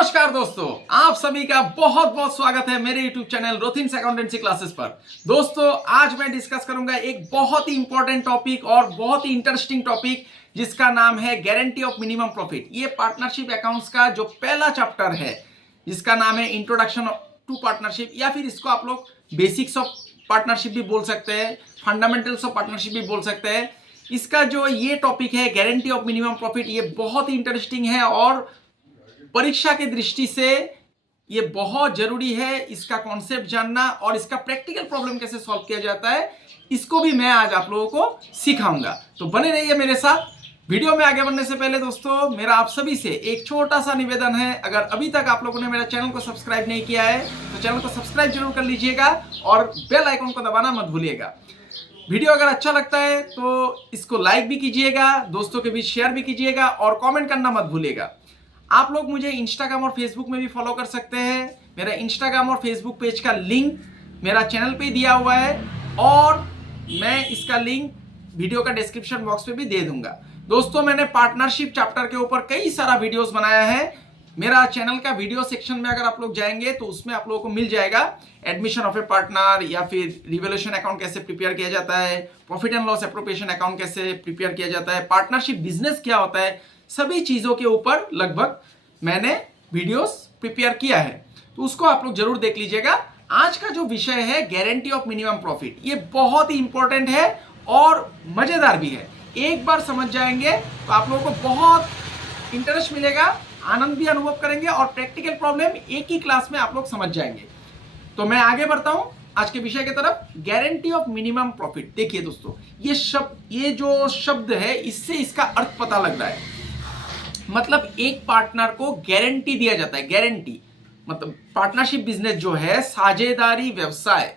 नमस्कार दोस्तों, आप सभी का बहुत बहुत स्वागत है मेरे YouTube चैनल रोथिन्स अकाउंटेंसी क्लासेस पर। दोस्तों, आज मैं डिस्कस करूंगा एक बहुत ही इंपॉर्टेंट टॉपिक और बहुत ही इंटरेस्टिंग टॉपिक जिसका नाम है गारंटी ऑफ मिनिमम प्रॉफिट। ये पार्टनरशिप अकाउंट्स का जो पहला चैप्टर है जिसका नाम है इंट्रोडक्शन टू पार्टनरशिप, या फिर इसको आप लोग बेसिक्स ऑफ पार्टनरशिप भी बोल सकते हैं, फंडामेंटल्स ऑफ पार्टनरशिप भी बोल सकते हैं। इसका जो ये टॉपिक है गारंटी ऑफ मिनिमम प्रॉफिट, ये बहुत ही इंटरेस्टिंग है और परीक्षा की दृष्टि से ये बहुत जरूरी है। इसका कॉन्सेप्ट जानना और इसका प्रैक्टिकल प्रॉब्लम कैसे सॉल्व किया जाता है, इसको भी मैं आज आप लोगों को सिखाऊंगा। तो बने रहिए मेरे साथ। वीडियो में आगे बढ़ने से पहले दोस्तों, मेरा आप सभी से एक छोटा सा निवेदन है। अगर अभी तक आप लोगों ने मेरा चैनल को सब्सक्राइब नहीं किया है तो चैनल को सब्सक्राइब जरूर कर लीजिएगा और बेल आइकन को दबाना मत भूलिएगा। वीडियो अगर अच्छा लगता है तो इसको लाइक भी कीजिएगा, दोस्तों के बीच शेयर भी कीजिएगा और कमेंट करना मत भूलिएगा। आप लोग मुझे इंस्टाग्राम और फेसबुक में भी फॉलो कर सकते हैं। मेरा इंस्टाग्राम और फेसबुक पेज का लिंक मेरा चैनल पे दिया हुआ है और मैं इसका लिंक वीडियो का डिस्क्रिप्शन बॉक्स में भी दे दूंगा। दोस्तों, मैंने पार्टनरशिप चैप्टर के ऊपर कई सारा वीडियोस बनाया है। मेरा चैनल का वीडियो सेक्शन में अगर आप लोग जाएंगे तो उसमें आप लोगों को मिल जाएगा एडमिशन ऑफ ए पार्टनर, या फिर रिवोल्यूशन अकाउंट कैसे प्रिपेयर किया जाता है, profit and loss appropriation account कैसे प्रिपेयर किया जाता है, पार्टनरशिप बिजनेस क्या होता है, सभी चीजों के ऊपर लगभग मैंने वीडियोस प्रिपेयर किया है। तो उसको आप लोग जरूर देख लीजिएगा। आज का जो विषय है गारंटी ऑफ मिनिमम प्रॉफिट, ये बहुत ही इंपॉर्टेंट है और मजेदार भी है। एक बार समझ जाएंगे तो आप लोगों को बहुत इंटरेस्ट मिलेगा, आनंद भी अनुभव करेंगे और प्रैक्टिकल प्रॉब्लम एक ही क्लास में आप लोग समझ जाएंगे। तो मैं आगे बढ़ता हूं आज के विषय की तरफ, गारंटी ऑफ मिनिमम प्रॉफिट। देखिए दोस्तों, ये जो शब्द है, इससे इसका अर्थ पता लग रहा है। मतलब एक पार्टनर को गारंटी दिया जाता है। गारंटी मतलब पार्टनरशिप बिजनेस जो है साझेदारी व्यवसाय,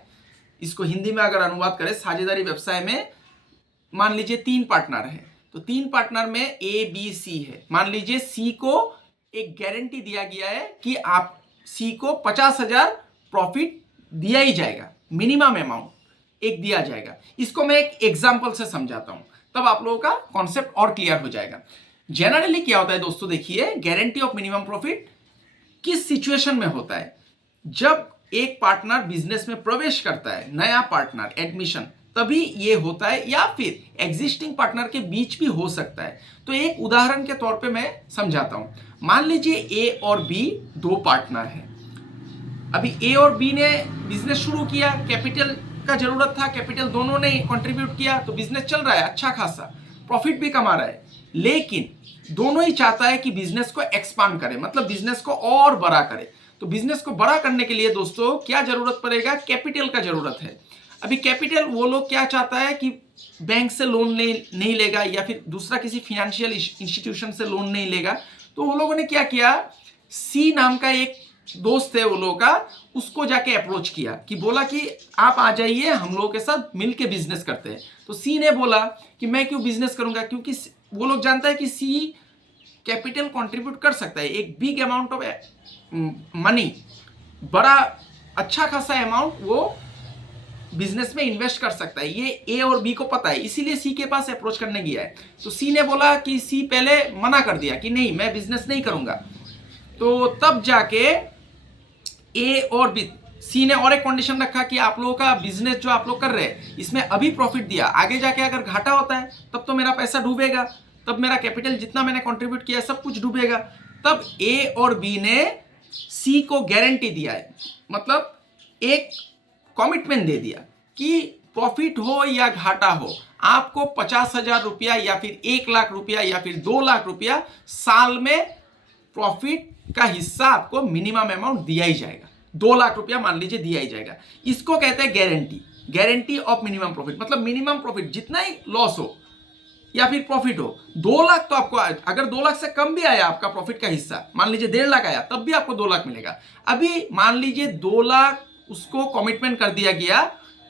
इसको हिंदी में अगर अनुवाद करें, साझेदारी व्यवसाय में मान लीजिए 3 पार्टनर है, तो 3 पार्टनर में ए बी सी है। मान लीजिए सी को एक गारंटी दिया गया है कि आप सी को 50,000 प्रॉफिट दिया ही जाएगा, मिनिमम अमाउंट एक दिया जाएगा। इसको मैं एक एग्जांपल से समझाता हूं, तब आप लोगों का कॉन्सेप्ट और क्लियर हो जाएगा। जनरली क्या होता है दोस्तों, देखिए गारंटी ऑफ मिनिमम प्रॉफिट किस सिचुएशन में होता है। जब एक पार्टनर बिजनेस में प्रवेश करता है, नया पार्टनर एडमिशन, तभी ये होता है, या फिर एग्जिस्टिंग पार्टनर के बीच भी हो सकता है। तो एक उदाहरण के तौर पे मैं समझाता हूं। मान लीजिए ए और बी 2 पार्टनर हैं। अभी ए और बी ने बिजनेस शुरू किया, कैपिटल का जरूरत था, कैपिटल दोनों ने कंट्रीब्यूट किया, तो बिजनेस चल रहा है अच्छा खासा, प्रॉफिट भी कमा रहा है। लेकिन दोनों ही चाहता है कि बिजनेस को एक्सपांड करे, मतलब बिजनेस को और बड़ा करे। तो बिजनेस को बड़ा करने के लिए दोस्तों क्या जरूरत पड़ेगा, कैपिटल का जरूरत है। अभी कैपिटल वो लोग क्या चाहता है कि बैंक से लोन नहीं लेगा, या फिर दूसरा किसी फाइनेंशियल इंस्टीट्यूशन से लोन नहीं लेगा। तो वो लोगों ने क्या किया, सी नाम का एक दोस्त है वो लोगों का, उसको जाके अप्रोच किया कि बोला कि आप आ जाइए, हम लोगों के साथ मिलके बिजनेस करते हैं। तो सी ने बोला कि मैं क्यों बिजनेस करूंगा, क्योंकि वो लोग जानता है कि सी कैपिटल कंट्रीब्यूट कर सकता है, एक बिग अमाउंट ऑफ मनी, बड़ा अच्छा खासा अमाउंट वो बिजनेस में इन्वेस्ट कर सकता है। ये ए और बी को पता है, इसीलिए सी के पास अप्रोच करने गया है। तो सी ने बोला कि सी पहले मना कर दिया कि नहीं, मैं बिजनेस नहीं करूंगा। तो तब जाके ए और बी, सी ने और एक कंडीशन रखा कि आप लोगों का बिजनेस जो आप लोग कर रहे हैं, इसमें अभी प्रॉफिट दिया, आगे जाके अगर घाटा होता है तब तो मेरा पैसा डूबेगा, तब मेरा कैपिटल जितना मैंने कंट्रीब्यूट किया है सब कुछ डूबेगा। तब ए और बी ने सी को गारंटी दिया है, मतलब एक कमिटमेंट दे दिया कि प्रॉफिट हो या घाटा हो, आपको 50,000 रुपया या फिर 1 लाख रुपया या फिर 2 लाख रुपया साल में प्रॉफिट का हिस्सा आपको मिनिमम अमाउंट दिया ही जाएगा। 2 लाख रुपया मान लीजिए दिया ही जाएगा। इसको कहते हैं guarantee, guarantee of minimum profit. मतलब मिनिमम प्रॉफिट, जितना ही लॉस हो या फिर प्रॉफिट हो, 2 लाख तो आपको, अगर 2 लाख से कम भी आया आपका प्रॉफिट का हिस्सा, मान लीजिए 1.5 लाख आया, तब भी आपको 2 लाख मिलेगा। अभी मान लीजिए 2 लाख उसको कमिटमेंट कर दिया गया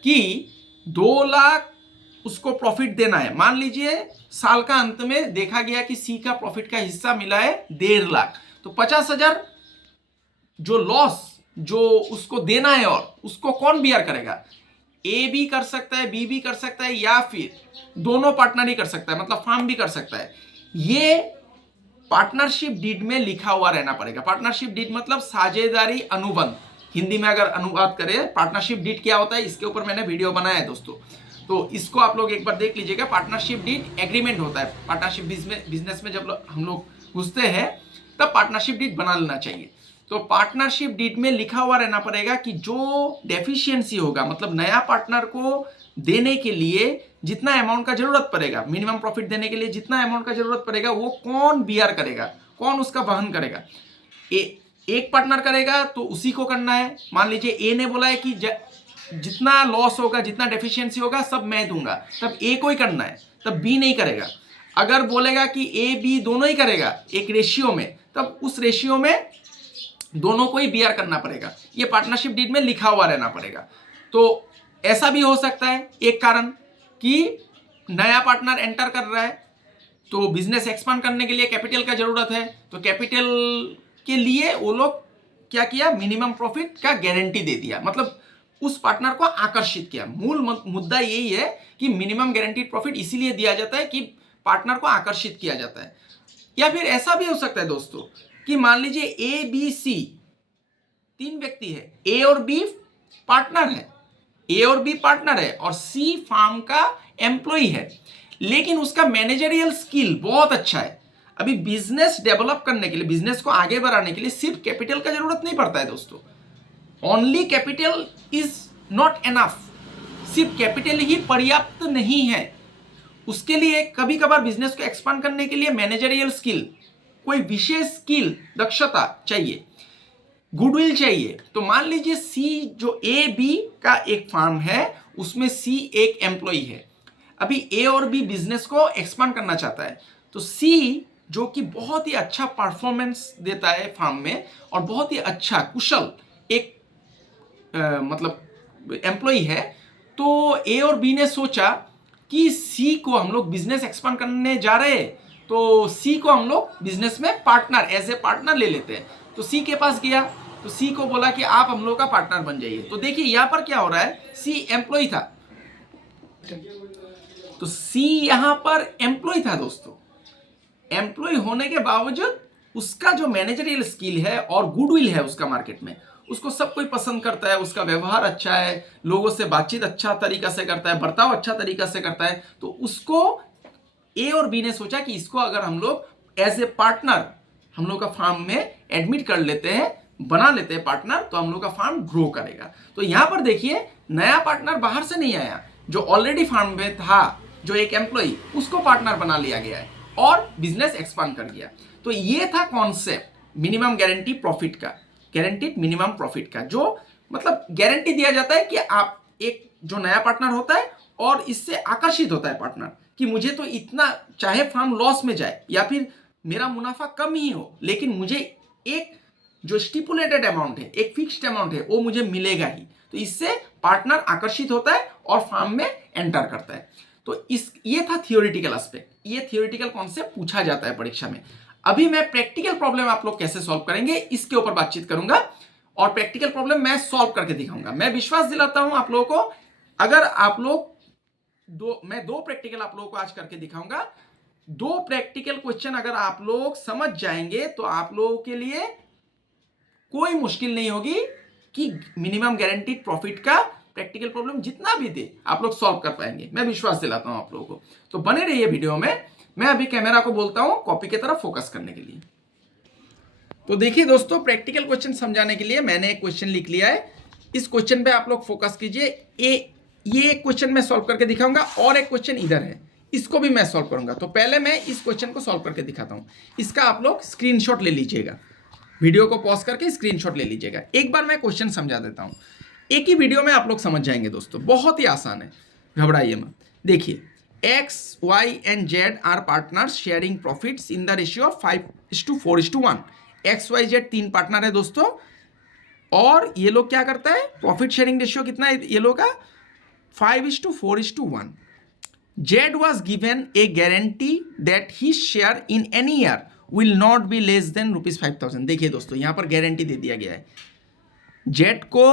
कि 2 लाख उसको प्रॉफिट देना है। मान लीजिए साल का अंत में देखा गया कि सी का प्रॉफिट का हिस्सा मिला है 1.5 लाख, तो 50,000 जो लॉस जो उसको देना है, और उसको कौन बियर करेगा, ए भी कर सकता है, बी भी कर सकता है, या फिर दोनों पार्टनर ही कर सकता है, मतलब फार्म भी कर सकता है। ये पार्टनरशिप डीड में लिखा हुआ रहना पड़ेगा। पार्टनरशिप डीड मतलब साझेदारी अनुबंध, हिंदी में अगर अनुवाद करें पार्टनरशिप डीड क्या होता है, इसके ऊपर मैंने वीडियो बनाया है दोस्तों, तो इसको आप लोग एक बार देख लीजिएगा। पार्टनरशिप डीड एग्रीमेंट होता है, पार्टनरशिप बिजनेस में जब हम लोग घुसते हैं तब पार्टनरशिप डीड बना लेना चाहिए। तो पार्टनरशिप डीड में लिखा हुआ रहना पड़ेगा कि जो डेफिशिएंसी होगा, मतलब नया पार्टनर को देने के लिए जितना अमाउंट का जरूरत पड़ेगा, मिनिमम प्रॉफिट देने के लिए जितना अमाउंट का जरूरत पड़ेगा, वो कौन बियर करेगा, कौन उसका वहन करेगा। एक पार्टनर करेगा तो उसी को करना है। मान लीजिए ए ने बोला है कि जितना लॉस होगा, जितना डेफिशिएंसी होगा सब मैं दूंगा, तब ए को ही करना है, तब बी नहीं करेगा। अगर बोलेगा कि ए बी दोनों ही करेगा एक रेशियो में, तब उस रेशियो में दोनों को ही बियर करना पड़ेगा। ये पार्टनरशिप डीड में लिखा हुआ रहना पड़ेगा। तो ऐसा भी हो सकता है एक कारण कि नया पार्टनर एंटर कर रहा है तो बिजनेस एक्सपांड करने के लिए कैपिटल का जरूरत है, तो कैपिटल के लिए वो लोग क्या किया, मिनिमम प्रॉफिट का गारंटी दे दिया, मतलब उस पार्टनर को आकर्षित किया। मूल मुद्दा यही है कि मिनिमम गारंटीड प्रॉफिट इसीलिए दिया जाता है कि पार्टनर को आकर्षित किया जाता है। या फिर ऐसा भी हो सकता है दोस्तों कि मान लीजिए ए बी सी तीन व्यक्ति है, ए और बी पार्टनर है, ए और बी पार्टनर है और सी फार्म का एम्प्लॉय है, लेकिन उसका मैनेजरियल स्किल बहुत अच्छा है। अभी बिजनेस डेवलप करने के लिए, बिजनेस को आगे बढ़ाने के लिए सिर्फ कैपिटल का जरूरत नहीं पड़ता है दोस्तों। Only capital is not enough, सिर्फ कैपिटल ही पर्याप्त नहीं है। उसके लिए कभी कभार बिजनेस को एक्सपांड करने के लिए मैनेजरियल स्किल, कोई विशेष स्किल, दक्षता चाहिए, गुडविल चाहिए। तो मान लीजिए सी जो ए बी का एक फार्म है, उसमें सी एक एम्प्लॉय है। अभी ए और बी बिजनेस को एक्सपांड करना चाहता है, तो सी जो कि बहुत ही अच्छा परफॉर्मेंस देता है फार्म में और बहुत ही अच्छा कुशल एक मतलब एम्प्लॉय है, तो ए और बी ने सोचा कि सी को हम लोग बिजनेस एक्सपांड करने जा रहे हैं, तो सी को हम लोग बिजनेस में पार्टनर, एज ए पार्टनर ले लेते हैं। तो सी के पास गया, तो सी को बोला कि आप हम लोग का पार्टनर बन जाइए। तो देखिए यहां पर क्या हो रहा है, सी एम्प्लॉय था, तो सी यहां पर एम्प्लॉय था दोस्तों। एम्प्लॉय होने के बावजूद उसका जो मैनेजरियल स्किल है और गुडविल है उसका मार्केट में, उसको सब कोई पसंद करता है, उसका व्यवहार अच्छा है, लोगों से बातचीत अच्छा तरीका से करता है, बर्ताव अच्छा तरीका से करता है। तो उसको ए और बी ने सोचा कि इसको अगर हम लोग एज ए पार्टनर हम लोग का फार्म में एडमिट कर लेते हैं, बना लेते हैं पार्टनर, तो हम लोग का फार्म ग्रो करेगा। तो यहां पर देखिए नया पार्टनर बाहर से नहीं आया, जो ऑलरेडी फार्म में था, जो एक एम्प्लॉय, उसको पार्टनर बना लिया गया है और बिजनेस एक्सपांड कर गया। तो ये था कॉन्सेप्ट मिनिमम गारंटी प्रॉफिट का, गारंटीड मिनिमम प्रॉफिट का, जो मतलब गारंटी दिया जाता है कि आप एक जो नया पार्टनर होता है और इससे आकर्षित होता है पार्टनर कि मुझे तो इतना, चाहे फार्म लॉस में जाए या फिर मेरा मुनाफा कम ही हो, लेकिन मुझे एक जो स्टिपुलेटेड अमाउंट है, एक फिक्स्ड अमाउंट है, वो मुझे मिलेगा ही। तो इससे पार्टनर आकर्षित होता है और फार्म में एंटर करता है। तो ये था थियोरिटिकल एस्पेक्ट, ये थियोरिटिकल कॉन्सेप्ट पूछा जाता है परीक्षा में। अभी मैं प्रैक्टिकल प्रॉब्लम आप लोग कैसे सॉल्व करेंगे इसके ऊपर बातचीत करूंगा और प्रैक्टिकल प्रॉब्लम मैं सॉल्व करके दिखाऊंगा। मैं विश्वास दिलाता हूं आप लोगों को, अगर आप लोग मैं दो प्रैक्टिकल आप लोगों को आज करके दिखाऊंगा। दो प्रैक्टिकल क्वेश्चन अगर आप लोग समझ जाएंगे तो आप लोगों के लिए कोई मुश्किल नहीं होगी कि मिनिमम गारंटीड प्रॉफिट का प्रैक्टिकल प्रॉब्लम जितना भी दे आप लोग सॉल्व कर पाएंगे। मैं विश्वास दिलाता हूं आप लोगों को। तो बने रहिए वीडियो में। मैं अभी कैमरा को बोलता हूं कॉपी की तरफ फोकस करने के लिए। तो देखिए दोस्तों, प्रैक्टिकल क्वेश्चन समझाने के लिए मैंने एक क्वेश्चन लिख लिया है। इस क्वेश्चन पे आप लोग फोकस कीजिए। ये क्वेश्चन मैं सॉल्व करके दिखाऊंगा और एक क्वेश्चन इधर है, इसको भी मैं सॉल्व करूंगा। तो पहले मैं इस क्वेश्चन को सॉल्व करके दिखाता हूं। इसका आप लोग स्क्रीनशॉट ले लीजिएगा, वीडियो को पॉज करके स्क्रीनशॉट ले लीजिएगा। एक बार मैं क्वेश्चन समझा देता हूं, एक ही वीडियो में आप लोग समझ जाएंगे दोस्तों, बहुत ही आसान है, घबराइए मत। देखिए, X, Y and Z are partners sharing profits in the ratio of 5:4:1। X, Y, Z तीन पार्टनर है दोस्तों और ये लोग क्या करता है, प्रॉफिट शेयरिंग रेशियो कितना है ये लोग का, 5:4:1। Z was given a guarantee that his share in any year will not be less than ₹5,000। देखिए दोस्तों, यहां पर गारंटी दे दिया गया है, Z को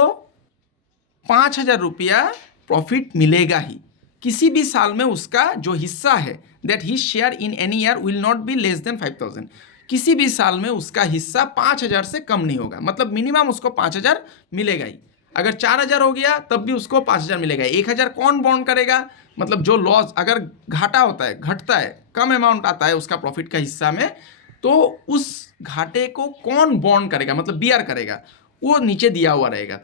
5,000 रुपया प्रॉफिट मिलेगा ही, किसी भी साल में उसका जो हिस्सा है, that his share in any year will not be less than 5,000। किसी भी साल में उसका हिस्सा 5,000 से कम नहीं होगा, मतलब मिनिमम उसको 5,000 मिलेगा ही। अगर 4,000 हो गया तब भी उसको 5,000 मिलेगा। 1,000 कौन बॉन्ड करेगा, मतलब जो लॉस, अगर घाटा होता है, घटता है, कम अमाउंट आता है उसका प्रॉफिट का हिस्सा में, तो उस घाटे को कौन बॉन्ड करेगा, मतलब बियर करेगा, वो नीचे दिया हुआ रहेगा।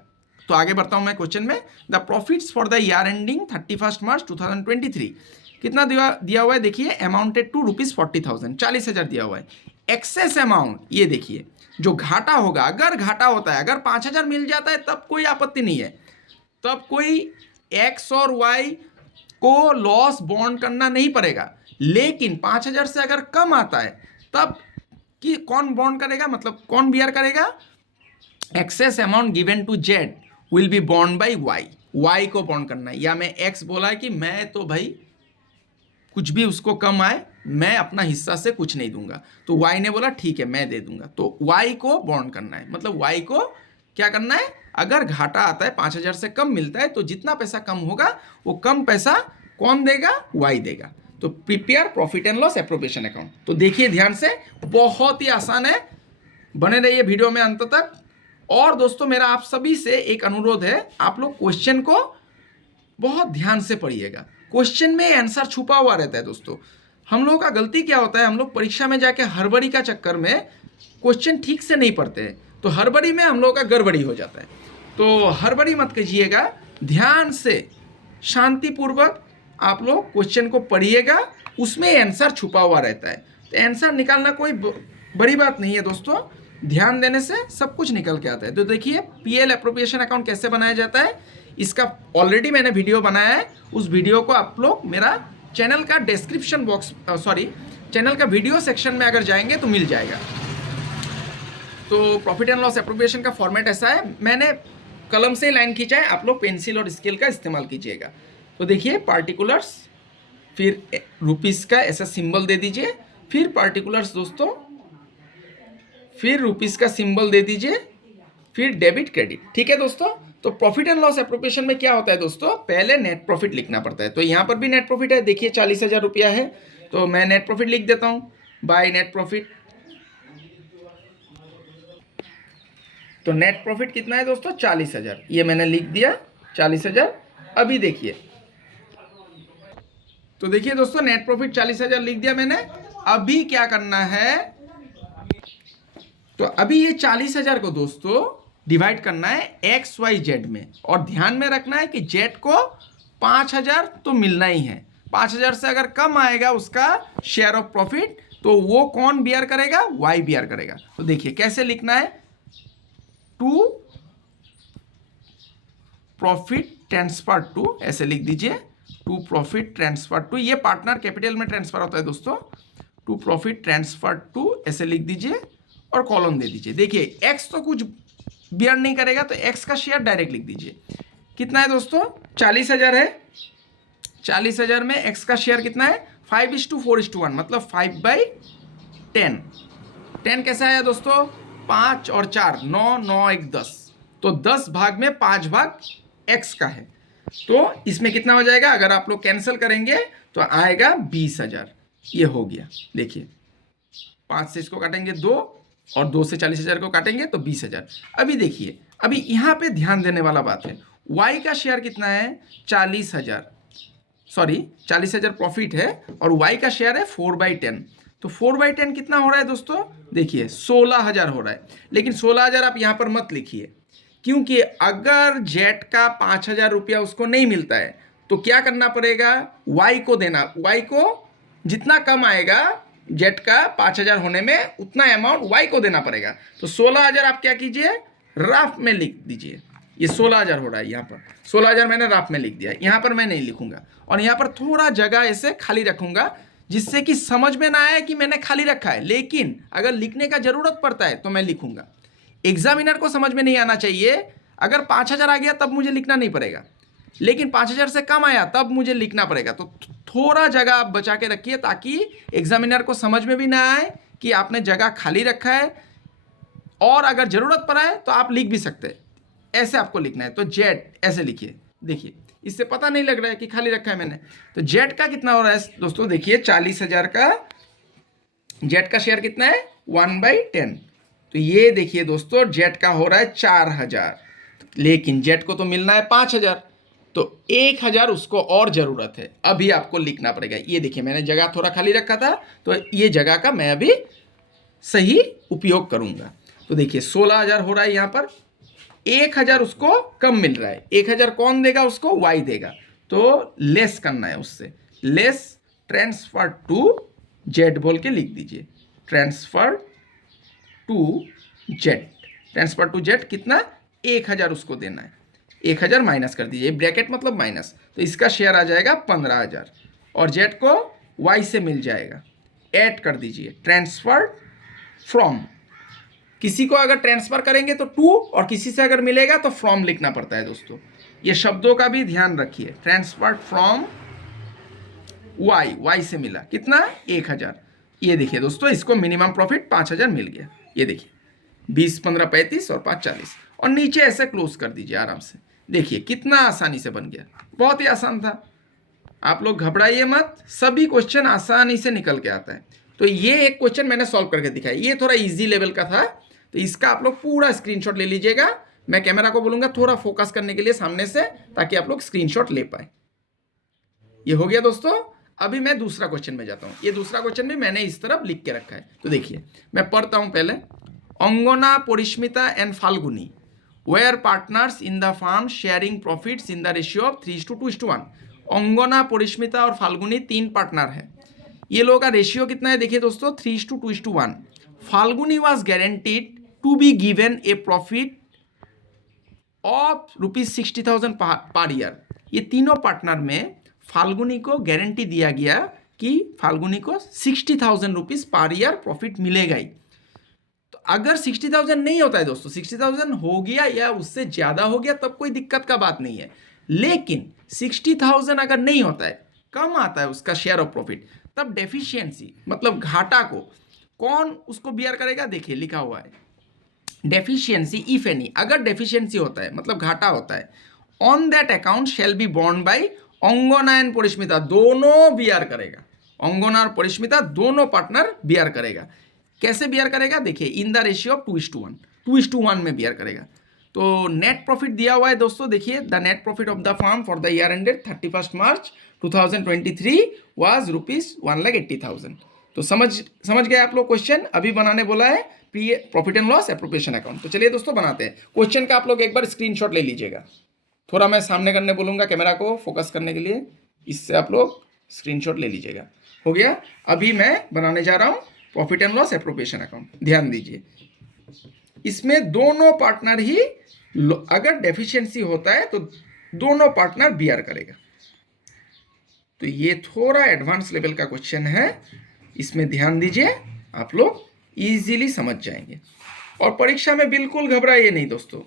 तो आगे बढ़ता हूं मैं क्वेश्चन में। The profits for the year ending 31 मार्च 2023 कितना दिया हुआ है, देखिए, अमाउंटेड टू ₹40,000, 40,000 दिया हुआ है। एक्सेस अमाउंट, ये देखिए, जो घाटा होगा, अगर घाटा होता है, अगर 5,000 मिल जाता है तब कोई आपत्ति नहीं है, तब कोई एक्स और वाई को लॉस बॉन्ड करना नहीं पड़ेगा। लेकिन 5,000 से अगर कम आता है तब कि कौन बॉन्ड करेगा, मतलब कौन बियर करेगा, excess amount given to Z will be bond by Y, Y को बॉन्ड करना है। या मैं एक्स बोला कि मैं तो भाई कुछ भी उसको कम आए मैं अपना हिस्सा से कुछ नहीं दूंगा, तो वाई ने बोला ठीक है मैं दे दूंगा, तो वाई को बॉन्ड करना है, मतलब वाई को क्या करना है, अगर घाटा आता है 5,000 से कम मिलता है तो जितना पैसा कम होगा वो कम पैसा कौन देगा, वाई देगा। तो prepare profit and loss appropriation account. तो देखिए ध्यान से, बहुत ही आसान है, बने रहिए वीडियो में अंत तक। और दोस्तों मेरा आप सभी से एक अनुरोध है, आप लोग क्वेश्चन को बहुत ध्यान से पढ़िएगा। क्वेश्चन में आंसर छुपा हुआ रहता है दोस्तों। हम लोगों का गलती क्या होता है, हम लोग परीक्षा में जाके हड़बड़ी का चक्कर में क्वेश्चन ठीक से नहीं पढ़ते हैं, तो हड़बड़ी में हम लोगों का गड़बड़ी हो जाता है। तो हड़बड़ी मत कीजिएगा, ध्यान से शांतिपूर्वक आप लोग क्वेश्चन को पढ़िएगा, उसमें आंसर छुपा हुआ रहता है। तो आंसर निकालना कोई बड़ी बात नहीं है दोस्तों, ध्यान देने से सब कुछ निकल के आता है। तो देखिए पीएल एप्रोप्रिएशन अकाउंट कैसे बनाया जाता है, इसका ऑलरेडी मैंने वीडियो बनाया है, उस वीडियो को आप लोग मेरा चैनल का डिस्क्रिप्शन बॉक्स चैनल का वीडियो सेक्शन में अगर जाएंगे तो मिल जाएगा। तो प्रॉफिट एंड लॉस एप्रोप्रिएशन का फॉर्मेट ऐसा है, मैंने कलम से लाइन खींचा है, आप लोग पेंसिल और स्केल का इस्तेमाल कीजिएगा। तो देखिए पार्टिकुलर्स, फिर रुपीस का ऐसा सिंबल दे दीजिए, फिर पार्टिकुलर्स दोस्तों, फिर रुपीस का सिंबल दे दीजिए, फिर डेबिट क्रेडिट। ठीक है दोस्तों। तो प्रॉफिट एंड लॉस एप्रोप्रिएशन में क्या होता है दोस्तों, पहले नेट प्रॉफिट लिखना पड़ता है। तो यहाँ पर भी नेट प्रॉफिट है, देखिए 40,000 रुपया है, तो मैं नेट प्रॉफिट लिख देता हूँ, बाय नेट प्रॉफिट। तो नेट प्रॉफिट कितना है दोस्तों, 40,000, ये मैंने लिख दिया 40,000। अभी देखिए, तो देखिए दोस्तों नेट प्रॉफिट 40,000 लिख दिया मैंने। अभी क्या करना है, तो अभी ये 40,000 को दोस्तों डिवाइड करना है एक्स वाई जेड में, और ध्यान में रखना है कि जेड को 5,000 तो मिलना ही है। 5,000 से अगर कम आएगा उसका शेयर ऑफ प्रॉफिट, तो वो कौन बियर करेगा, वाई बियर करेगा। तो देखिए कैसे लिखना है, टू प्रॉफिट ट्रांसफर टू, ऐसे लिख दीजिए, टू प्रॉफिट ट्रांसफर टू, ये पार्टनर कैपिटल में ट्रांसफर होता है दोस्तों, टू प्रॉफिट ट्रांसफर टू ऐसे लिख दीजिए और कॉलम दे दीजिए। देखिए एक्स तो कुछ बियर नहीं करेगा, तो एक्स का शेयर डायरेक्ट लिख दीजिए। कितना है दोस्तों, 40,000 है, 40,000 में एक्स का शेयर कितना है, 5:4:1, मतलब 5/10। 10 कैसा आया दोस्तों, 5 और 4 9, 9 1 10, तो 10 भाग में 5 भाग एक्स का है। तो इसमें कितना हो जाएगा, अगर आप लोग कैंसिल करेंगे तो आएगा 20,000। ये हो गया, देखिए 5 से इसको काटेंगे 2, और 2 से 40,000 को काटेंगे तो 20,000। अभी देखिए, अभी यहाँ पे ध्यान देने वाला बात है, वाई का शेयर कितना है, 40,000, सॉरी 40,000 प्रॉफिट है, और वाई का शेयर है 4/10। तो 4/10 कितना हो रहा है दोस्तों, देखिए 16,000 हो रहा है। लेकिन 16,000 आप यहाँ पर मत लिखिए, क्योंकि अगर जेट का 5,000 रुपया उसको नहीं मिलता है तो क्या करना पड़ेगा, वाई को देना, वाई को जितना कम आएगा जेट का 5,000 होने में उतना अमाउंट वाई को देना पड़ेगा। तो 16,000 आप क्या कीजिए, राफ में लिख दीजिए, ये 16,000 हो रहा है, यहाँ पर 16,000 मैंने राफ में लिख दिया, यहाँ पर मैं नहीं लिखूंगा, और यहाँ पर थोड़ा जगह ऐसे खाली रखूंगा, जिससे कि समझ में ना आए कि मैंने खाली रखा है, लेकिन अगर लिखने का जरूरत पड़ता है तो मैं लिखूंगा। एग्जामिनर को समझ में नहीं आना चाहिए, अगर 5,000 आ गया तब मुझे लिखना नहीं पड़ेगा, लेकिन 5,000 से कम आया तब मुझे लिखना पड़ेगा। तो थोड़ा जगह आप बचा के रखिए, ताकि एग्जामिनर को समझ में भी ना आए कि आपने जगह खाली रखा है, और अगर जरूरत पड़ा है तो आप लिख भी सकते हैं, ऐसे आपको लिखना है। तो जेड ऐसे लिखिए, देखिए इससे पता नहीं लग रहा है कि खाली रखा है मैंने। तो जेड का कितना हो रहा है दोस्तों, देखिए 40,000 का जेड का शेयर कितना है 1/10। तो ये देखिए दोस्तों जेड का हो रहा है 4000, लेकिन जेड को तो मिलना है 5000, तो 1000 उसको और जरूरत है। अभी आपको लिखना पड़ेगा। ये देखिए मैंने जगह थोड़ा खाली रखा था, तो ये जगह का मैं अभी सही उपयोग करूंगा। तो देखिए 16000 हो रहा है यहाँ पर, 1000 उसको कम मिल रहा है। 1000 कौन देगा उसको? वाई देगा। तो लेस करना है उससे, लेस ट्रांसफर टू जेड बोल के लिख दीजिए। Transfer to Z, transfer to Z कितना? 1000 उसको देना है। 1000 माइनस कर दीजिए, ब्रैकेट मतलब माइनस, तो इसका शेयर आ जाएगा 15000 और जेड को वाई से मिल जाएगा। ऐड कर दीजिए ट्रांसफर फ्रॉम, किसी को अगर ट्रांसफर करेंगे तो टू, और किसी से अगर मिलेगा तो फ्रॉम लिखना पड़ता है दोस्तों। ये शब्दों का भी ध्यान रखिए। ट्रांसफर फ्रॉम वाई, वाई से मिला कितना? 1000। ये देखिए दोस्तों इसको मिनिमम प्रॉफिट 5000 मिल गया। ये देखिए 20, 15, 35 और 5, 40, और नीचे ऐसे क्लोज कर दीजिए आराम से। देखिए कितना आसानी से बन गया, बहुत ही आसान था। आप लोग घबराइए मत, सभी क्वेश्चन आसानी से निकल के आता है। तो ये एक क्वेश्चन मैंने सॉल्व करके दिखाया, ये थोड़ा इजी लेवल का था, तो इसका आप लोग पूरा स्क्रीनशॉट ले लीजिएगा। मैं कैमरा को बोलूंगा थोड़ा फोकस करने के लिए सामने से, ताकि आप लोग स्क्रीनशॉट ले पाए। ये हो गया दोस्तों। अभी मैं दूसरा क्वेश्चन में जाता हूं। ये दूसरा क्वेश्चन भी मैंने इस तरफ लिख के रखा है, तो देखिए मैं पढ़ता हूं पहले। Angana, Parishmita and Falguni were partners in the firm sharing profits in the ratio of 3:2:1। Angana, Parishmita और फाल्गुनी 3 पार्टनर है। ये लोगों का रेशियो कितना है? देखिए दोस्तों 3:2:1। Falguni was guaranteed to be given a profit of ₹60,000 per year. ये तीनों पार्टनर में फाल्गुनी को गारंटी दिया गया कि फाल्गुनी को 60,000 रुपीज पर ईयर प्रॉफिट मिलेगा ही। तो अगर 60,000 नहीं होता है दोस्तों, 60,000 हो गया या उससे ज्यादा हो गया तब कोई दिक्कत का बात नहीं है। लेकिन 60,000 अगर नहीं होता है, कम आता है उसका शेयर ऑफ प्रॉफिट, तब डेफिशिएंसी मतलब घाटा को कौन उसको बियर करेगा? देखिए लिखा हुआ है डेफिशिएंसी इफ एनी, अगर डेफिशिएंसी होता है मतलब घाटा होता है, on that account shall be borne by Angna and Parishmita, दोनों बियर करेगा। अंगना और परिष्मिता दोनों पार्टनर बियर करेगा। कैसे बियर करेगा? देखिए इन द रेशियो ऑफ 2:1, 2:1 में बियर करेगा। तो नेट प्रॉफिट दिया हुआ है दोस्तों, देखिए the net profit of the firm for the year ended 31 March 2023 was ₹1,80,000। तो समझ गए आप लोग क्वेश्चन? अभी बनाने बोला है profit and loss appropriation account. तो चलिए दोस्तों बनाते हैं। क्वेश्चन का आप लोग एक बार स्क्रीनशॉट ले लीजिएगा। थोड़ा मैं सामने करने बोलूंगा कैमरा को फोकस करने के लिए, इससे आप लोग स्क्रीनशॉट ले लीजिएगा। हो गया? अभी मैं बनाने जा रहा हूं profit and loss appropriation account. ध्यान दीजिए, इसमें दोनों पार्टनर ही, अगर डेफिशिएंसी होता है तो दोनों पार्टनर बियर करेगा। तो ये थोड़ा एडवांस लेवल का क्वेश्चन है, इसमें ध्यान दीजिए, आप लोग इजीली समझ जाएंगे। और परीक्षा में बिल्कुल घबराइए नहीं दोस्तों,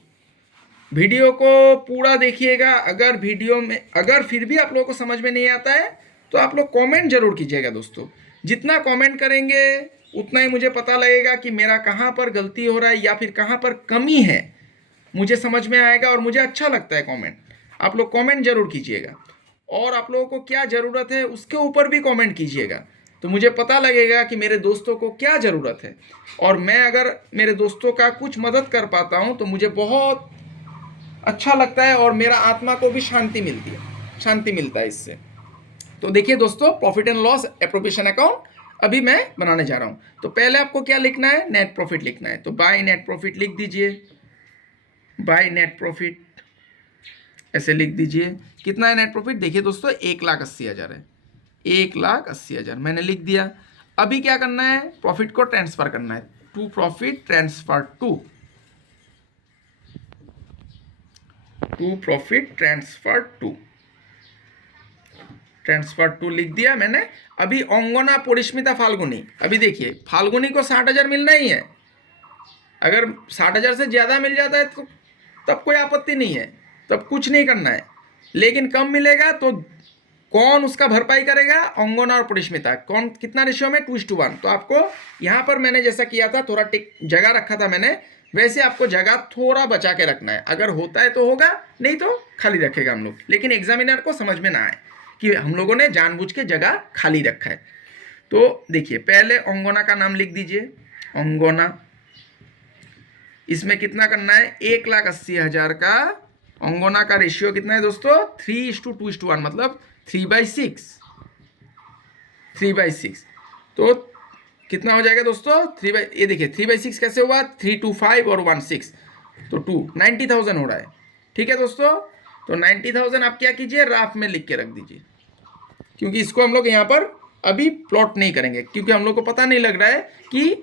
वीडियो को पूरा देखिएगा। अगर वीडियो में अगर फिर भी आप लोगों को समझ में नहीं आता है तो आप लोग कमेंट जरूर कीजिएगा दोस्तों। जितना कमेंट करेंगे उतना ही मुझे पता लगेगा कि मेरा कहाँ पर गलती हो रहा है या फिर कहाँ पर कमी है, मुझे समझ में आएगा और मुझे अच्छा लगता है कमेंट। आप लोग कमेंट जरूर कीजिएगा, और आप लोगों को क्या ज़रूरत है उसके ऊपर भी कमेंट कीजिएगा, तो मुझे पता लगेगा कि मेरे दोस्तों को क्या ज़रूरत है। और मैं अगर मेरे दोस्तों का कुछ मदद कर पाता हूँ तो मुझे बहुत अच्छा लगता है और मेरा आत्मा को भी शांति मिलता है इससे। तो देखिए दोस्तों, profit and loss appropriation account अभी मैं बनाने जा रहा हूँ। तो पहले आपको क्या लिखना है? नेट प्रॉफिट लिखना है। तो बाय नेट प्रॉफिट लिख दीजिए, बाय नेट प्रॉफिट ऐसे लिख दीजिए। कितना है नेट प्रॉफिट? देखिए दोस्तों 1,80,000 है, 1,80,000 मैंने लिख दिया। अभी क्या करना है? प्रॉफिट को ट्रांसफर करना है। To profit transfer to profit transfer to लिख दिया मैंने। अभी अंगना, परिष्मिता, फाल्गुनी, अभी देखिए फाल्गुनी को 60,000 मिलना ही है। अगर 60,000 से ज़्यादा मिल जाता है तो तब कोई आपत्ति नहीं है, तब कुछ नहीं करना है। लेकिन कम मिलेगा तो कौन उसका भरपाई करेगा? अंगना और परिष्मिता। कौन कितना रेशियो में? 2:1। तो आपको यहाँ पर मैंने जैसा किया था, थोड़ा टिक जगह रखा था मैंने, वैसे आपको जगह थोड़ा बचा के रखना है। अगर होता है तो होगा, नहीं तो खाली रखेगा हम लोग। लेकिन एग्जामिनर को समझ में ना आए कि हम लोगों ने जानबूझ के जगह खाली रखा है। तो देखिए पहले ओंगोना का नाम लिख दीजिए, ओंगोना। इसमें कितना करना है, 1,80,000 का ओंगोना का रेशियो कितना है दोस्तों, 3:2:1, मतलब 3/6। 3/6 तो कितना हो जाएगा दोस्तों, ये देखिए 3/6 कैसे हुआ, 3, 2, 5 और 1, 6, तो 90,000 हो रहा है। ठीक है दोस्तों, तो 90,000 आप क्या कीजिए, राफ में लिख के रख दीजिए, क्योंकि इसको हम लोग यहाँ पर अभी प्लॉट नहीं करेंगे, क्योंकि हम लोग को पता नहीं लग रहा है कि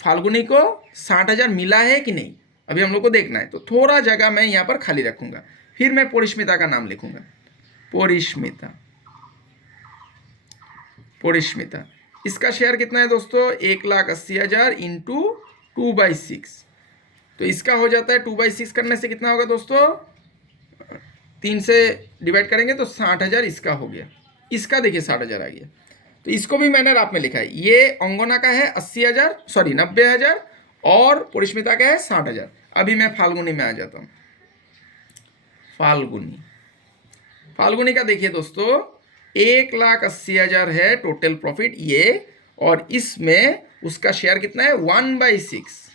फाल्गुनी को 60,000 मिला है कि नहीं, अभी हम लोग को देखना है। तो थोड़ा जगह मैं यहाँ पर खाली रखूंगा, फिर मैं परिष्मिता का नाम लिखूंगा, परिष्मिता। परिष्मिता, इसका शेयर कितना है दोस्तों, 1,80,000 इंटू 2/6, तो इसका हो जाता है 2/6 करने से कितना होगा दोस्तों, 3 से डिवाइड करेंगे तो 60,000 इसका हो गया, इसका देखिए 60,000 आ गया। तो इसको भी मैंने रात में लिखा है, ये अंगोना का है 80,000, सॉरी 90,000, और परिष्मिता का है 60,000। अभी मैं फाल्गुनी में आ जाता हूँ। फाल्गुनी, फाल्गुनी का देखिए दोस्तों 1,80,000 है टोटल प्रॉफिट ये, और इसमें उसका शेयर कितना है, 1/6।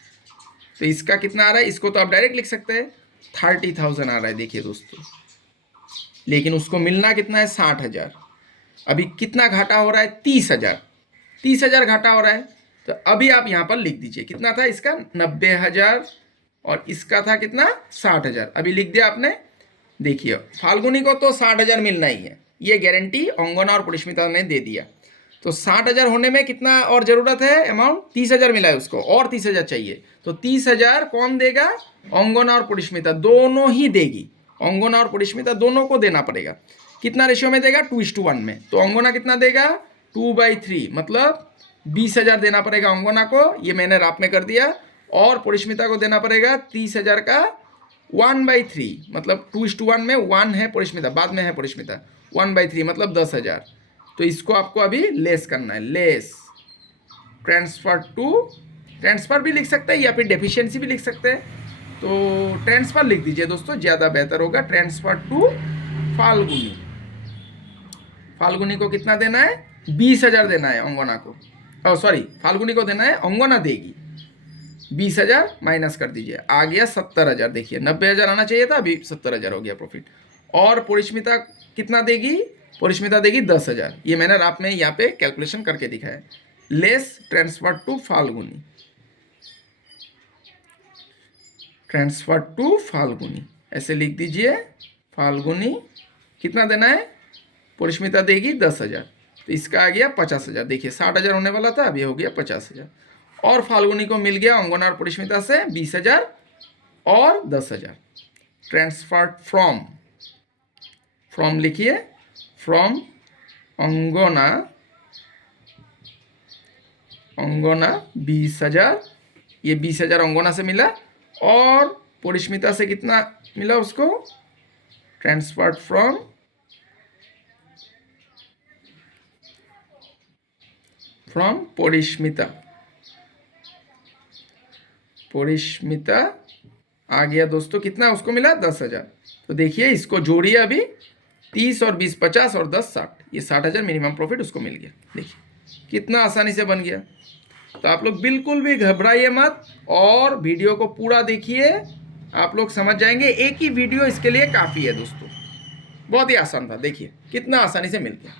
तो इसका कितना आ रहा है, इसको तो आप डायरेक्ट लिख सकते हैं, 30,000 आ रहा है देखिए दोस्तों, लेकिन उसको मिलना कितना है, 60,000। अभी कितना घाटा हो रहा है, 30,000। 30,000 घाटा हो रहा है, तो अभी आप यहाँ पर लिख दीजिए कितना था इसका, 90,000, और इसका था कितना, 60,000। अभी लिख दिया आपने। देखिए फाल्गुनी को तो 60,000 मिलना ही है, ये गारंटी अंगोना और परिष्मिता ने दे दिया। तो 60,000 होने में कितना और ज़रूरत है, अमाउंट 30,000 मिला है उसको, और 30,000 चाहिए। तो 30,000 कौन देगा, अंगोना और परिष्मिता दोनों ही देगी, अंगोना और परिष्मिता दोनों को देना पड़ेगा। कितना रेशियो में देगा, 2:1 में। तो अंगोना कितना देगा, 2/3, मतलब 20,000 देना पड़ेगा अंगोना को, ये मैंने रात में कर दिया, और परिष्मिता को देना पड़ेगा 30,000 का 1/3, मतलब 2:1 में 1 है परिष्मिता, बाद में है परिष्मिता, 1/3 मतलब 10,000। तो इसको आपको अभी लेस करना है, लेस ट्रांसफर टू, ट्रांसफर भी लिख सकते हैं या फिर डेफिशिएंसी भी लिख सकते हैं, तो ट्रांसफर लिख दीजिए दोस्तों, ज़्यादा बेहतर होगा। ट्रांसफर टू फाल्गुनी, फाल्गुनी को कितना देना है, 20,000 देना है अंगोना को, सॉरी फाल्गुनी को देना है, अंगोना देगी 20,000, माइनस कर दीजिए, आ गया 70,000। देखिए 90,000 आना चाहिए था, अभी 70,000 हो गया प्रॉफिट। और परिष्मिता कितना देगी, परिष्मिता देगी 10,000, ये मैंने रात में यहाँ पे कैलकुलेशन करके दिखाया। Less transfer to Falguni, transfer to Falguni ऐसे लिख दीजिए। फाल्गुनी कितना देना है, परिष्मिता देगी 10,000, तो इसका आ गया 50,000। देखिए 60,000 होने वाला था, अभी हो गया 50,000। और फाल्गुनी को मिल गया अंगोना और परिष्मिता से 20,000 और 10,000। ट्रांसफर फ्रॉम, फ्रॉम लिखिए, फ्रॉम अंगोना, अंगोना 20,000, ये 20,000 अंगोना से मिला, और परिष्मिता से कितना मिला उसको, transferred from, from Parishmita, Parishmita आ गया दोस्तों, कितना उसको मिला, 10,000। तो देखिए इसको जोड़िए अभी, 30 और 20 50 और 10 60, ये 60,000 मिनिमम प्रॉफिट उसको मिल गया। देखिए कितना आसानी से बन गया। तो आप लोग बिल्कुल भी घबराइए मत, और वीडियो को पूरा देखिए, आप लोग समझ जाएंगे। एक ही वीडियो इसके लिए काफ़ी है दोस्तों, बहुत ही आसान था। देखिए कितना आसानी से मिल गया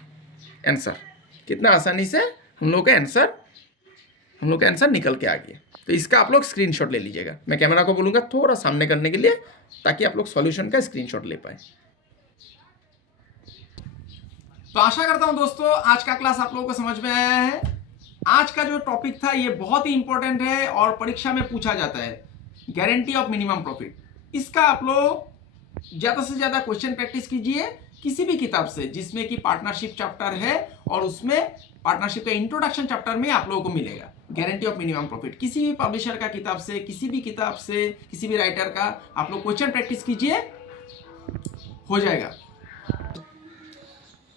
आंसर, कितना आसानी से हम लोग का आंसर निकल के आ गया। तो इसका आप लोग स्क्रीनशॉट ले लीजिएगा, मैं कैमरा को बोलूँगा थोड़ा सामने करने के लिए, ताकि आप लोग सॉल्यूशन का स्क्रीनशॉट ले पाए। तो आशा करता हूं दोस्तों आज का क्लास आप लोगों को समझ में आया है। आज का जो टॉपिक था ये बहुत ही इंपॉर्टेंट है और परीक्षा में पूछा जाता है, गारंटी ऑफ मिनिमम प्रॉफिट। इसका आप लोग ज्यादा से ज्यादा क्वेश्चन प्रैक्टिस कीजिए किसी भी किताब से जिसमें कि पार्टनरशिप चैप्टर है, और उसमें पार्टनरशिप का इंट्रोडक्शन चैप्टर में आप लोगों को मिलेगा गारंटी ऑफ मिनिमम प्रॉफिट। किसी भी पब्लिशर का किताब से, किसी भी किताब से, किसी भी राइटर का आप लोग क्वेश्चन प्रैक्टिस कीजिए, हो जाएगा।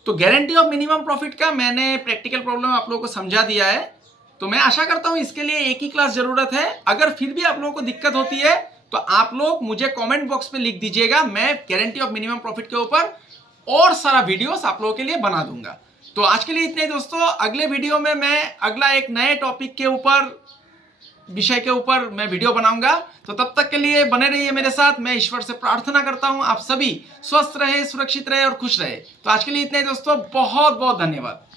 तो गारंटी ऑफ मिनिमम प्रॉफिट का मैंने प्रैक्टिकल प्रॉब्लम आप लोगों को समझा दिया है। तो मैं आशा करता हूं इसके लिए एक ही क्लास जरूरत है। अगर फिर भी आप लोगों को दिक्कत होती है तो आप लोग मुझे कमेंट बॉक्स पे लिख दीजिएगा, मैं गारंटी ऑफ मिनिमम प्रॉफिट के ऊपर और सारा वीडियोस आप लोगों के लिए बना दूंगा। तो आज के लिए इतने ही दोस्तों। अगले वीडियो में मैं अगला एक नए टॉपिक के ऊपर, विषय के ऊपर मैं वीडियो बनाऊंगा। तो तब तक के लिए बने रहिए मेरे साथ। मैं ईश्वर से प्रार्थना करता हूं आप सभी स्वस्थ रहे, सुरक्षित रहे और खुश रहे। तो आज के लिए इतने ही दोस्तों, बहुत बहुत धन्यवाद।